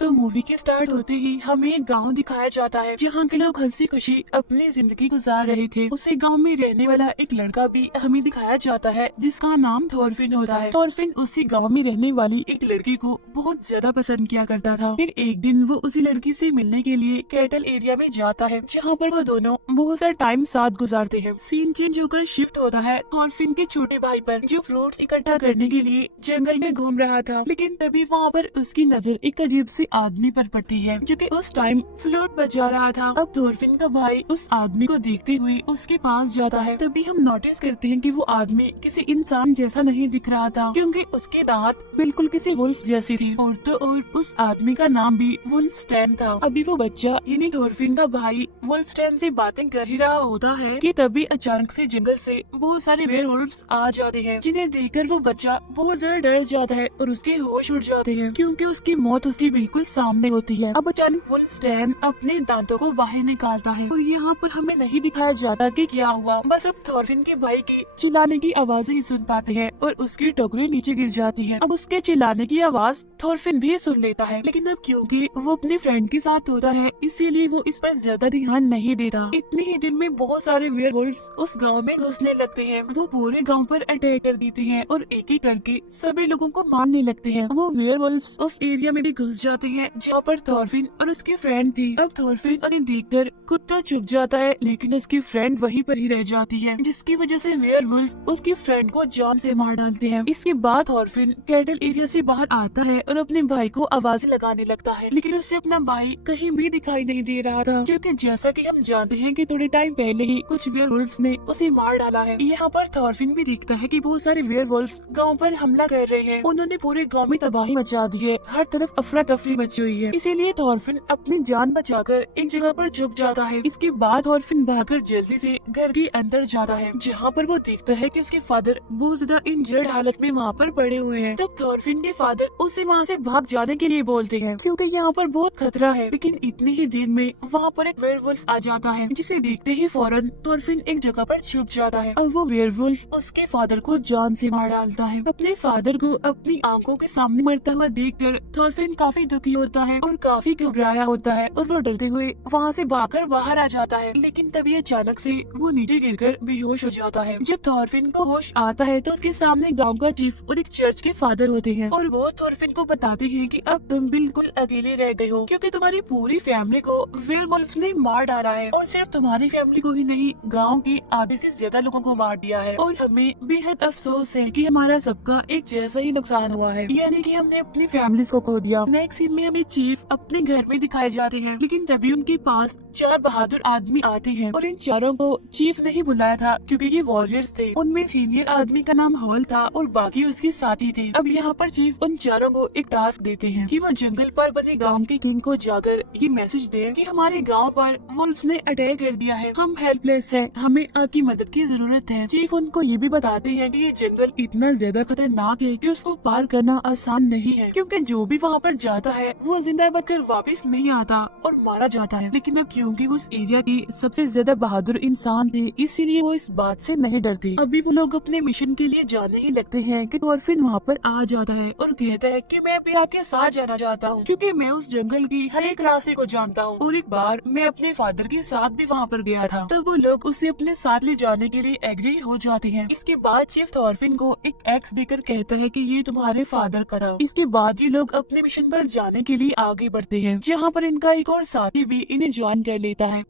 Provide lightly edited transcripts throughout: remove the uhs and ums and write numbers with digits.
तो मूवी के स्टार्ट होते ही हमें एक गांव दिखाया जाता है जहां के लोग हंसी खुशी अपनी जिंदगी गुजार रहे थे। उसी गांव में रहने वाला एक लड़का भी हमें दिखाया जाता है जिसका नाम थॉरफिन होता है। थॉरफिन उसी गांव में रहने वाली एक लड़की को बहुत ज्यादा पसंद किया करता था। फिर एक दिन वो उसी लड़की से मिलने के लिए कैटल एरिया में जाता है जहाँ पर वो दोनों बहुत सारा टाइम साथ गुजारते हैं। सीन चेंज होकर शिफ्ट होता है थॉरफिन के छोटे भाई पर, जो फ्रूट्स इकट्ठा करने के लिए जंगल में घूम रहा था। लेकिन तभी वहाँ पर उसकी नजर एक अजीब से आदमी पर पड़ती है जो कि उस टाइम फ्लूट बजा रहा था। अब थॉरफिन का भाई उस आदमी को देखते हुए उसके पास जाता है। तभी हम नोटिस करते हैं कि वो आदमी किसी इंसान जैसा नहीं दिख रहा था क्योंकि उसके दांत बिल्कुल किसी वुल्फ जैसी थी। और तो और उस आदमी का नाम भी वुल्फस्टैन था। अभी वो बच्चा यानी थॉरफिन का भाई वुल्फस्टैन से बातें कर ही रहा होता है कि तभी अचानक से जंगल से बहुत सारे वेयरवुल्व्स आ जाते हैं, जिन्हें देखकर वो बच्चा बहुत ज्यादा डर जाता है और उसके होश उड़ जाते हैं क्योंकि उसकी मौत उसके बिल्कुल सामने होती है। अब अचानक वुल्फस्टैन अपने दांतों को बाहर निकालता है और यहाँ पर हमें नहीं दिखाया जाता कि क्या हुआ। बस अब थॉरफिन के भाई की चिल्लाने की आवाज़ ही सुन पाते हैं और उसकी टोकरी नीचे गिर जाती है। अब उसके चिल्लाने की आवाज थॉरफिन भी सुन लेता है, लेकिन अब क्योंकि वो अपने फ्रेंड के साथ होता है इसीलिए वो इस पर ज्यादा ध्यान नहीं देता। इतने ही दिन में बहुत सारे वेयरवुल्व्स उस गांव में घुसने लगते हैं। वो पूरे गांव पर अटैक कर देते हैं और एक एक करके सभी लोगों को मारने लगते हैं। वो वेयरवुल्व्स उस एरिया में भी घुस जाते हैं जहाँ पर थॉरफिन और उसकी फ्रेंड थी। अब थॉरफिन उन्हें देखकर खुद तो चुप जाता है लेकिन उसकी फ्रेंड वहीं पर ही रह जाती है, जिसकी वजह से वेयरवुल्फ उसकी फ्रेंड को जान से मार डालते हैं। इसके बाद थॉरफिन कैटल एरिया से बाहर आता है और अपने भाई को आवाजें लगाने लगता है, लेकिन उससे अपना भाई कहीं भी दिखाई नहीं दे रहा था क्योंकि जैसा कि हम जानते हैं कि थोड़े टाइम पहले ही कुछ वेयरवुल्व्स ने उसे मार डाला है। यहाँ पर थॉरफिन भी देखता है कि बहुत सारे वेयरवुल्व्स गांव पर हमला कर रहे हैं। उन्होंने पूरे गांव में तबाही मचा दी है, हर तरफ अफरा तफरी मची हुई है। इसीलिए थॉरफिन अपनी जान बचाकर एक जगह पर छुप जाता है। इसके बाद थॉरफिन भागकर जल्दी से घर के अंदर जाता है जहाँ पर वो देखता है कि उसके फादर बहुत ज्यादा इंजर्ड हालत में वहाँ पर पड़े हुए हैं। तब थॉरफिन के फादर उसे वहाँ से भाग जाने के लिए बोलते हैं क्योंकि यहाँ पर बहुत खतरा है। लेकिन इतनी ही देर में वहाँ पर एक वेयरवुल्फ आ जाता है, जिसे देखते ही फौरन थॉरफिन एक जगह पर छुप जाता है। अब वो वेयरवुल्फ उसके फादर को जान से मार डालता है। अपने फादर को अपनी आंखों के सामने मरता हुआ देखकर थॉरफिन काफी दुखी होता है और काफी घबराया होता है और वो डरते हुए वहाँ से भागकर बाहर आ जाता है। लेकिन तभी अचानक से वो नीचे गिरकर बेहोश हो जाता है। जब थॉरफिन को होश आता है तो उसके सामने गांव का चीफ और एक चर्च के फादर होते हैं और वो थॉरफिन को बताते हैं कि अब तुम बिल्कुल अकेले रह गए हो क्योंकि तुम्हारी पूरी फैमिली को वेयरवुल्फ ने मार डाला है और सिर्फ तुम्हारी फैमिली को ही नहीं, गांव के आधे से ज्यादा लोगों को मार दिया है। और हमें बेहद अफसोस है कि हमारा सबका एक जैसा ही नुकसान हुआ है, यानी कि हमने अपनी फैमिली को खो दिया। नेक्स्ट सीन में हमें चीफ अपने घर में दिखाए जाते हैं, लेकिन तभी उनके पास 4 बहादुर आदमी आते हैं और इन चारों को चीफ नहीं बुलाया था क्योंकि ये वॉरियर्स थे। उनमें सीनियर आदमी का नाम हॉल था और बाकी उसके साथी थे। अब यहाँ पर चीफ उन चारों को एक टास्क देते हैं कि वो जंगल पर बने गांव के किंग को जाकर ये मैसेज दे कि हमारे गांव पर वुल्फ ने अटैक कर दिया है, हम हेल्पलेस हैं, हमें आपकी मदद की जरूरत है। चीफ उनको ये भी बताते हैं कि ये जंगल इतना ज्यादा खतरनाक है कि उसको पार करना आसान नहीं है क्योंकि जो भी वहाँ पर जाता है वो जिंदा बचकर वापस नहीं आता और मारा जाता है। लेकिन अब क्योंकि वो उस एरिया की सबसे ज्यादा बहादुर इंसान थे इसीलिए वो इस बात से नहीं डरते। अभी वो लोग अपने मिशन के लिए जाने ही लगते हैं कि थॉरफिन वहाँ पर आ जाता है और कहता है कि मैं भी आपके साथ जाना चाहता हूँ क्योंकि मैं उस जंगल की हर एक रास्ते को जानता हूँ और एक बार मैं अपने फादर के साथ भी वहाँ पर गया था। तब वो लोग उसे अपने साथ ले जाने के लिए एग्री हो जाते हैं। इसके बाद चीफ थॉरफिन को एक एक्स देकर कहता है कि ये तुम्हारे फादर का था। इसके बाद ये लोग अपने मिशन पर जाने के लिए आगे बढ़ते हैं जहाँ पर इनका एक और साथी भी इन्हें ज्वाइन कर लेता है।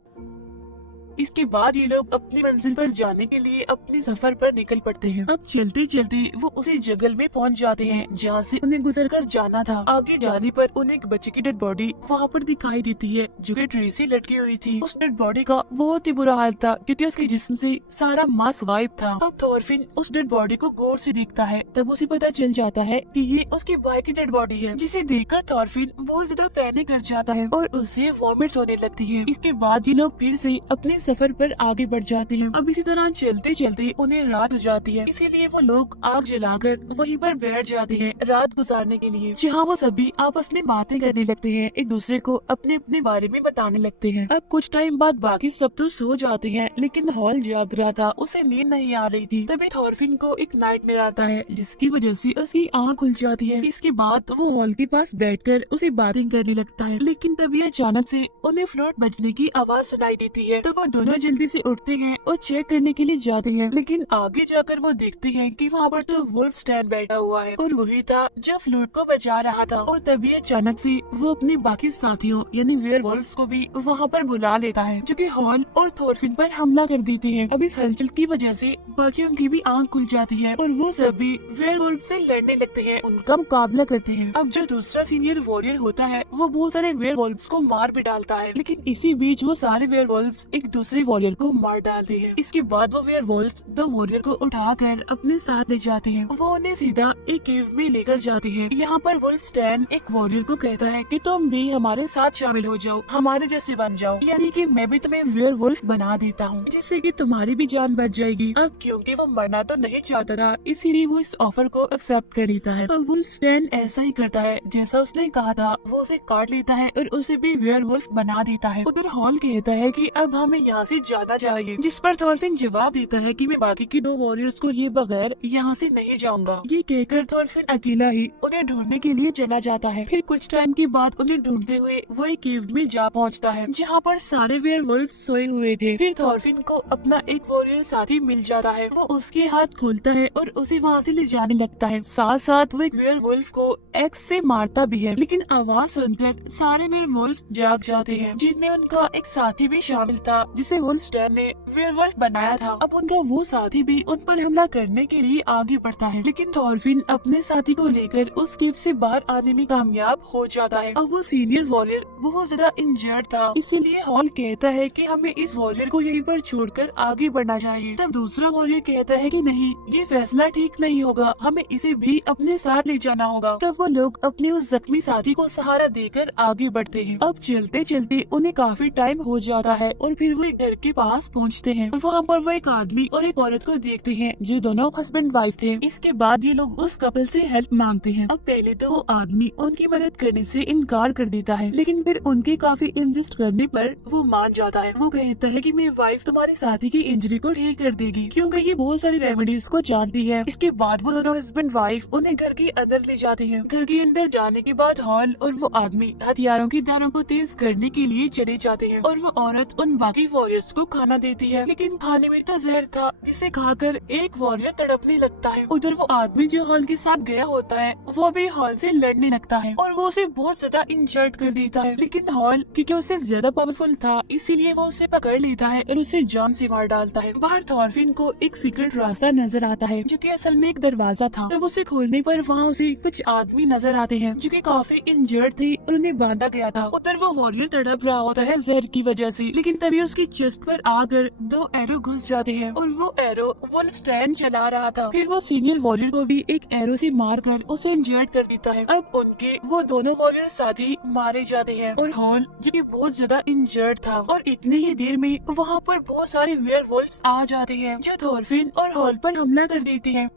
इसके बाद ये लोग अपनी मंजिल पर जाने के लिए अपने सफर पर निकल पड़ते हैं। अब चलते चलते वो उसी जंगल में पहुंच जाते हैं जहाँ से उन्हें गुजर कर जाना था। आगे जाने पर उन्हें एक बच्चे की डेड बॉडी वहाँ पर दिखाई देती है जो कि ट्री से लटकी हुई थी। उस डेड बॉडी का बहुत ही बुरा हाल था क्योंकि उसके जिस्म से सारा मांस गायब था। अब थॉरफिन उस डेड बॉडी को गौर से देखता है, तब उसे पता चल जाता है कि ये उसके भाई की डेड बॉडी है, जिसे देखकर थॉरफिन बहुत ज्यादा पैनिक कर जाता है और उसे वॉमिट्स होने लगती है। इसके बाद ये लोग फिर से अपने सफर पर आगे बढ़ जाते हैं। अब इसी तरह चलते चलते उन्हें रात हो जाती है, इसीलिए वो लोग आग जलाकर वहीं पर बैठ जाते हैं रात गुजारने के लिए, जहाँ वो सभी आपस में बातें करने लगते हैं, एक दूसरे को अपने अपने बारे में बताने लगते हैं। अब कुछ टाइम बाद बाकी सब तो सो जाते हैं, लेकिन हॉल जाग रहा था, उसे नींद नहीं आ रही थी। तभी थॉरफिन को एक नाइटमेयर आता है, जिसकी वजह से उसकी आँख खुल जाती है। इसके बाद वो हॉल के पास बैठकर उसे बातें करने लगता है, लेकिन तभी अचानक से उन्हें फ्लोट बजने की आवाज सुनाई देती है। तो वो दोनों जल्दी से उठते हैं और चेक करने के लिए जाते हैं, लेकिन आगे जाकर वो देखते हैं कि वहाँ पर तो वुल्फस्टैन बैठा हुआ है और वही था जो फ्लूट को बचा रहा था। और तभी अचानक से वो अपने बाकी साथियों यानी वेयरवुल्व्स को भी वहाँ पर बुला लेता है, जो कि हॉल और थॉरफिन पर हमला कर देते हैं। अब इस हलचल की वजह से बाकियों की भी आंख खुल जाती है और वो सभी वेयरवुल्व से लड़ने लगते हैं, उनका मुकाबला करते हैं। अब जो दूसरा सीनियर वॉरियर होता है वो बहुत सारे वेयरवुल्व्स को मार भी डालता है, लेकिन इसी बीच वो सारे वेयरवुल्व्स एक दूसरे वॉरियर को मार डालते हैं। इसके बाद वो वेयरवुल्व्स दो वॉरियर को उठाकर अपने साथ ले जाते हैं। वो उन्हें सीधा एक केव में लेकर जाते हैं। यहाँ पर वुल्फस्टैन एक वॉरियर को कहता है कि तुम भी हमारे साथ शामिल हो जाओ, हमारे जैसे बन जाओ, यानी कि मैं भी तुम्हें वेयरवुल्फ बना देता हूँ, जिससे कि तुम्हारी भी जान बच जाएगी। अब क्योंकि वो मरना तो नहीं चाहता था, इसीलिए वो इस ऑफर को एक्सेप्ट कर लेता है। अब वुल्फस्टैन ऐसा ही करता है जैसा उसने कहा था, वो उसे काट लेता है और उसे भी वेयरवुल्फ बना देता है। उधर हॉल कहता है कि अब हमें यहाँ से जाना चाहिए, जिस पर थॉरफिन जवाब देता है कि मैं बाकी के दो वॉरियर्स को लिए बगैर यहाँ से नहीं जाऊंगा। ये कहकर थॉरफिन अकेला ही उन्हें ढूंढने के लिए चला जाता है। फिर कुछ टाइम के बाद उन्हें ढूंढते हुए वो एक केव में जा पहुँचता है, जहाँ पर सारे वेयरवुल्फ सोए हुए थे। फिर थॉरफिन को अपना एक वॉरियर साथी मिल जाता है, वो उसके हाथ खोलता है और उसे वहाँ से ले जाने लगता है। साथ साथ वो एक वेयरवुल्फ को एक्स से मारता भी है, लेकिन आवाज सुनकर सारे वेयरवुल्फ जाग जाते हैं, जिनमें उनका एक साथी भी शामिल था जिसे वुल्फस्टैन ने वेयरवुल्फ बनाया था। अब उनका वो साथी भी उन पर हमला करने के लिए आगे बढ़ता है, लेकिन थॉरफिन अपने साथी को लेकर उस केव से बाहर आने में कामयाब हो जाता है। अब वो सीनियर वॉरियर बहुत ज्यादा इंजर्ड था, इसीलिए हॉल कहता है कि हमें इस वॉरियर को यहीं पर छोड़कर आगे बढ़ना चाहिए। तब दूसरा वॉरियर कहता है कि नहीं, ये फैसला ठीक नहीं होगा, हमें इसे भी अपने साथ ले जाना होगा। तब वो लोग अपने उस जख्मी साथी को सहारा देकर आगे बढ़ते हैं। अब चलते चलते उन्हें काफी टाइम हो जाता है और फिर वो एक घर के पास पहुँचते हैं। वहाँ पर वो एक आदमी और एक औरत को देखते हैं जो दोनों हस्बैंड वाइफ थे। इसके बाद ये लोग उस कपल से हेल्प मांगते हैं। अब पहले तो वो आदमी उनकी मदद करने से इनकार कर देता है, लेकिन फिर उनके काफी इंसिस्ट करने पर वो मान जाता है। वो कहता है कि मेरी वाइफ तुम्हारे साथी की इंजरी को ठीक कर देगी, क्योंकि ये बहुत सारी रेमेडीज को जानती है। इसके बाद वो दोनों हस्बैंड वाइफ उन्हें घर के अंदर ले जाते हैं। घर के अंदर जाने के बाद हॉल और वो आदमी हथियारों की धारों को तेज करने के लिए चले जाते हैं और वो औरत उन बाकी वॉरियर्स को खाना देती है, लेकिन खाने में तो जहर था, जिसे खाकर एक वॉरियर तड़पने लगता है। उधर वो आदमी जो हॉल के साथ गया होता है वो भी हॉल से लड़ने लगता है और वो उसे बहुत ज्यादा इंजर्ड कर देता है, लेकिन हॉल क्योंकि उससे ज्यादा पावरफुल था इसीलिए वो उसे पकड़ लेता है और उसे जान से मार डालता है। बाहर थॉरफिन को एक सीक्रेट रास्ता नजर आता है, जो कि असल में एक दरवाजा था। तब उसे खोलने पर वहाँ उसे कुछ आदमी नजर आते हैं जो कि काफी इंजर्ड थे और उन्हें बांधा गया था। उधर वो वॉरियर तड़प रहा होता है जहर की वजह से, लेकिन तभी उसकी चेस्ट पर आकर दो एरो घुस जाते हैं और वो एरो वुल्फस्टैन चला रहा था। फिर वो सीनियर वॉरियर को भी एक एरो से मारकर उसे इंजर्ड कर देता है। अब उनके वो दोनों वॉरियर साथी मारे जाते हैं और हॉल जो कि बहुत ज्यादा इंजर्ड था, और इतनी ही देर में वहाँ पर बहुत सारे वेयरवुल्व्स आ जाते हैं जो थॉरफिन और हॉल पर हमला कर देते हैं।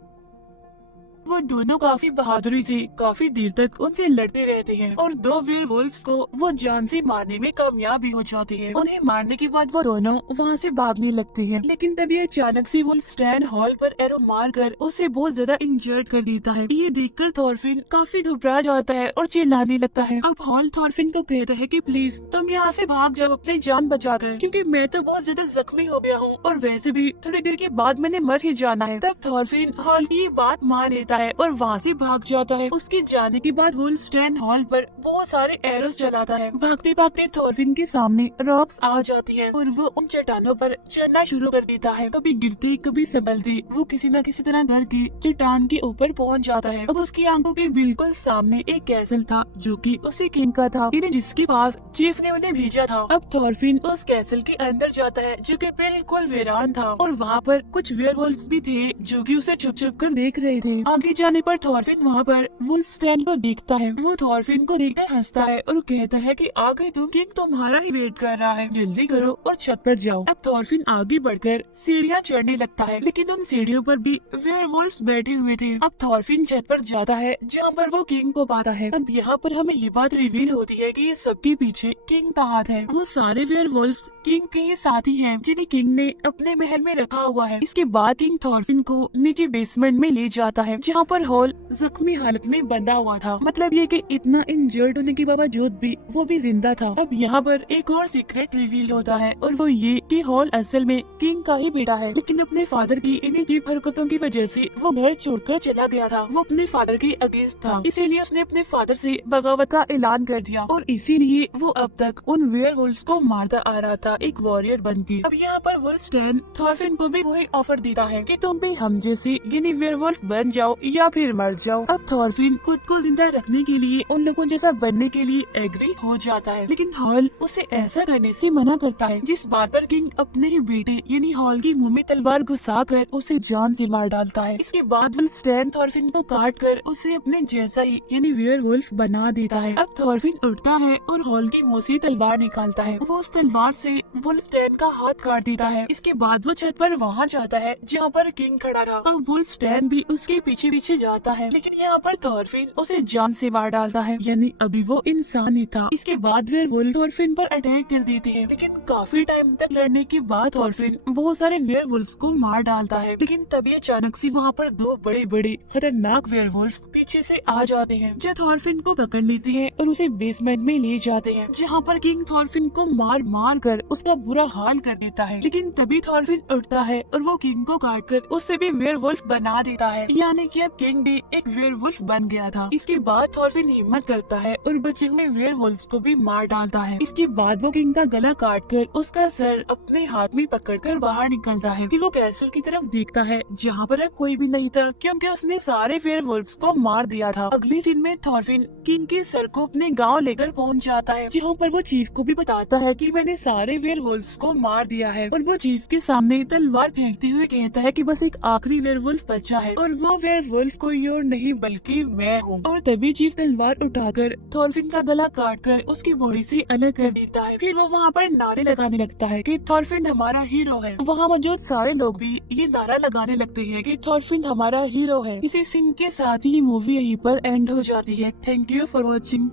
वो दोनों काफी बहादुरी से काफी देर तक उनसे लड़ते रहते हैं और दो वेयरवुल्व्स को वो जान से मारने में कामयाब भी हो जाते हैं। उन्हें मारने के बाद वो दोनों वहाँ से भागने लगते हैं, लेकिन तभी अचानक से वुल्फस्टैन हॉल पर एरो मारकर उसे बहुत ज्यादा इंजर्ड कर देता है। ये देखकर थॉरफिन काफी घबरा जाता है और चिल्लाने लगता है। अब हॉल थॉरफिन को कहता है कि प्लीज तुम यहाँ से भाग जाओ अपनी जान बचाकर, क्योंकि मैं तो बहुत ज्यादा जख्मी हो गया हूँ और वैसे भी थोड़ी देर के बाद मैंने मर ही जाना है। तब थॉरफिन हॉल की बात मान लेता है और वहाँ से भाग जाता है। उसके जाने के बाद वुल्फस्टैन हॉल पर बहुत सारे एरोस चलाता है। भागते भागते थॉरफिन के सामने रॉक्स आ जाती हैं और वो उन चट्टानों पर चढ़ना शुरू कर देता है। कभी गिरते कभी संभलते वो किसी न किसी तरह करके चट्टान के ऊपर पहुँच जाता है। अब उसकी आंखों के बिल्कुल सामने एक कैसल था जो कि उसी किंग का था, जिसके पास चीफ ने उन्हें भेजा था। अब थॉरफिन उस कैसल के अंदर जाता है जो कि बिल्कुल वीरान था और वहाँ पर कुछ वेयरवुल्व्स भी थे जो कि उसे छुप छुप कर देख रहे थे। आप आगे जाने पर थॉरफिन वहाँ पर वुल्फस्टैन को देखता है। वो थॉरफिन को देखकर हंसता है और कहता है कि आगे तुम किंग तुम्हारा ही वेट कर रहा है, जल्दी करो और छत पर जाओ। अब थॉरफिन आगे बढ़कर सीढ़ियाँ चढ़ने लगता है, लेकिन उन सीढ़ियों पर भी वेयरवुल्व्स बैठे हुए थे। अब थॉरफिन छत पर जाता है जहाँ पर वो किंग को पाता है। अब यहाँ पर हमें ये बात रिवील होती है कि ये सबके पीछे किंग का हाथ है। वो सारे वेयरवुल्व्स किंग के ही साथी हैं जिन्हें किंग ने अपने महल में रखा हुआ है। इसके बाद किंग थॉरफिन को नीचे बेसमेंट में ले जाता है जहाँ पर हॉल जख्मी हालत में बंधा हुआ था। मतलब ये कि इतना इंजर्ड होने के बावजूद भी वो भी जिंदा था। अब यहाँ पर एक और सीक्रेट रिवील होता है और वो ये कि हॉल असल में किंग का ही बेटा है, लेकिन अपने फादर की इनएक्टिव हरकतों की वजह से वो घर छोड़कर चला गया था। वो अपने फादर के अगेंस्ट था, इसीलिए उसने अपने फादर से बगावत का ऐलान कर दिया और इसीलिए वो अब तक उन वेयरवुल्व्स को मारता आ रहा था एक वॉरियर बन के। अब यहाँ पर वुल्फस्टैन थॉरफिन को भी वही ऑफर देता है कि तुम भी हम जैसे यानी वेयरवुल्फ बन जाओ या फिर मर जाओ। अब थॉरफिन खुद को जिंदा रखने के लिए उन लोगों जैसा बनने के लिए एग्री हो जाता है, लेकिन हॉल उसे ऐसा करने से मना करता है, जिस बात पर किंग अपने ही बेटे यानी हॉल की मुंह में तलवार घुसाकर उसे जान से मार डालता है। इसके बाद वुल्फस्टैन थॉरफिन को काट कर उसे अपने जैसा ही यानी वेयरवुल्फ बना देता है। अब थॉरफिन उठता है और हॉल की मुंह से तलवार निकालता है। वो उस तलवार से वुल्फस्टैन का हाथ काट देता है। इसके बाद वो छत पर वहाँ जाता है जहाँ पर किंग खड़ा था। अब वुल्फस्टैन भी उसके पीछे पीछे जाता है, लेकिन यहाँ पर थॉरफिन उसे जान से मार डालता है, यानी अभी वो इंसान ही था। इसके बाद वेयरवुल्फ थॉरफिन पर अटैक कर देते हैं, लेकिन काफी टाइम तक लड़ने के बाद थॉरफिन बहुत सारे वेयरवुल्व्स को मार डालता है। लेकिन तभी अचानक से वहाँ पर दो बड़े बड़े खतरनाक वेयरवुल्व्स पीछे से आ जाते हैं, जो थॉरफिन को पकड़ लेते हैं और उसे बेसमेंट में ले जाते हैं, जहाँ पर किंग थॉरफिन को मार मार कर उसका बुरा हाल कर देता है। लेकिन तभी थॉरफिन उठता है और वो किंग को काट कर उससे भी वेयरवुल्फ बना देता है, यानी कि अब किंग भी एक वेयरवुल्फ बन गया था। इसके बाद थॉरफिन हिम्मत करता है और बचे हुए वेयरवुल्व्स को भी मार डालता है। इसके बाद वो किंग का गला काट कर उसका सर अपने हाथ में पकड़कर बाहर निकलता है। फिर वो कैसल की तरफ देखता है जहाँ पर अब कोई भी नहीं था, क्योंकि उसने सारे वेयरवुल्व्स को मार दिया था। अगले दिन में थॉरफिन किंग के सर को अपने गांव लेकर पहुंच जाता है, जहाँ पर वो चीफ को भी बताता है कि मैंने सारे वेयरवुल्व्स को मार दिया है। और वो चीफ के सामने तलवार फेंकते हुए कहता है कि बस एक आखिरी वेयरवुल्फ बचा है और वो वेयरवुल्फ कोई और नहीं बल्कि मैं हूँ। और तभी चीफ तलवार उठाकर थॉरफिन का गला काटकर उसकी बॉडी से अलग कर देता है। फिर वो वहाँ पर नारे लगाने लगता है कि थॉरफिन हमारा हीरो है। वहाँ मौजूद सारे लोग भी ये नारा लगाने लगते हैं कि थॉरफिन हमारा हीरो है। इसी सीन के साथ ही मूवी यहीं पर एंड हो जाती है। Thank you for watching.